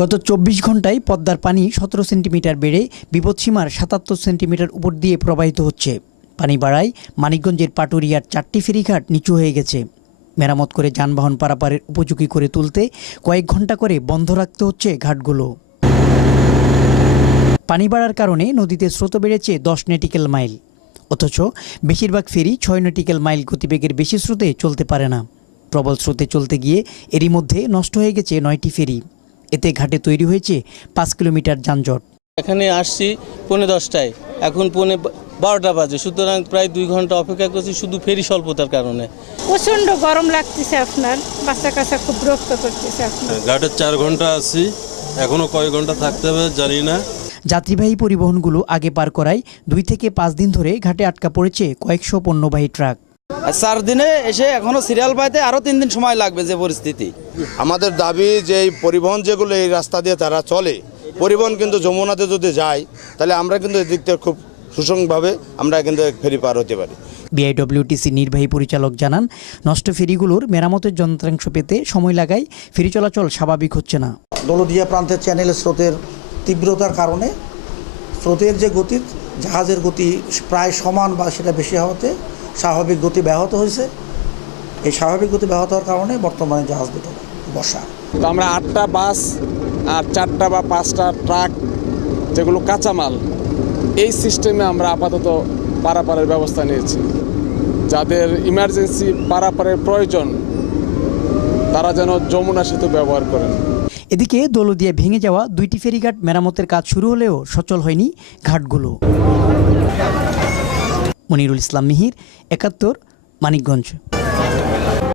গত ২৪ ঘন্টায় পদ্মার পানি ১৭ সেন্টিমিটার বেড়ে বিপদসীমার ৭৭ সেন্টিমিটার উপর দিয়ে প্রবাহিত হচ্ছে। পানি বাড়ায় মানিকগঞ্জের পাটুরিয়ার ৪টি ফেরিঘাট নিচু হয়ে গেছে। মেরামত করে যানবাহন পারাপারের উপযোগী করে তুলতে কয়েক ঘন্টা করে বন্ধ রাখতে হচ্ছে ঘাটগুলো। পানি বাড়ার কারণে নদীতে স্রোত বেড়েছে ১০ নটিক্যাল মাইল, অথচ বেশিরভাগ ফেরি ৬ নটিক্যাল মাইল গতিবেগের বেশি স্রোতে চলতে পারে না। প্রবল স্রোতে চলতে গিয়ে এরই মধ্যে নষ্ট হয়ে গেছে ৯টি ফেরি। এতে ঘাটে তৈরি হয়েছে ৫ কিলোমিটার যানজট। এখানে আসছি 10:45, এখন 12টা বাজে, সুতরাং প্রায় 2 ঘন্টা অপেক্ষা করছি শুধু ফেরি স্বল্পতার কারণে। প্রচন্ড গরম লাগতেছে, আপনার বাচ্চা কাচ্চা খুব বিরক্ত করতেছে। ঘাটে 4 ঘন্টা আছি, এখনো কয় ঘন্টা থাকতে হবে জানি না। যাত্রীবাহী পরিবহনগুলো আগে পার করায় 2 থেকে 5 দিন ধরে ঘাটে আটকা পড়েছে কয়েকশো পণ্যবাহী ট্রাক। 4 দিনে এসে এখনো সিরিয়াল পাইতে আরও 3 দিন সময় লাগবে। যে পরিস্থিতি, আমাদের দাবি যে এই পরিবহন যেগুলো এই রাস্তা দিয়ে তারা চলে, পরিবহন কিন্তু যমুনাতে যদি যায় তাহলে আমরা কিন্তু এদিক থেকে খুব সুষমভাবে আমরা কিন্তু ফেরি পার হতে পারি। বিআইডব্লিউটিসি নির্বাহী পরিচালক জানান, নষ্ট ফেরিগুলোর মেরামতের যন্ত্রাংশ পেতে সময় লাগায় ফেরি চলাচল স্বাভাবিক হচ্ছে না। দৌলতদিয়া প্রান্তের চ্যানেলের স্রোতের তীব্রতার কারণে স্রোতের যে গতি, জাহাজের গতি প্রায় সমান বা সেটা বেশি হওয়াতে স্বাভাবিক গতি ব্যাহত হয়েছে। এই স্বাভাবিক গতি ব্যাহত হওয়ার কারণে বর্তমানে জাহাজ দুটো বসা। তো আমরা 8টা বাস আর 4টা বা 5টা ট্রাক, যেগুলো কাঁচামাল, এই সিস্টেমে আমরা আপাতত পারাপারের ব্যবস্থা নিয়েছি। যাদের ইমার্জেন্সি পারাপারের প্রয়োজন তারা যেন যমুনা সেতু ব্যবহার করেন। এদিকে দৌলতদিয়া ভেঙে যাওয়া 2টি ফেরিঘাট মেরামতের কাজ শুরু হলেও সচল হয়নি ঘাটগুলো। মনিরুল ইসলাম মিহির, ৭১, মানিকগঞ্জ।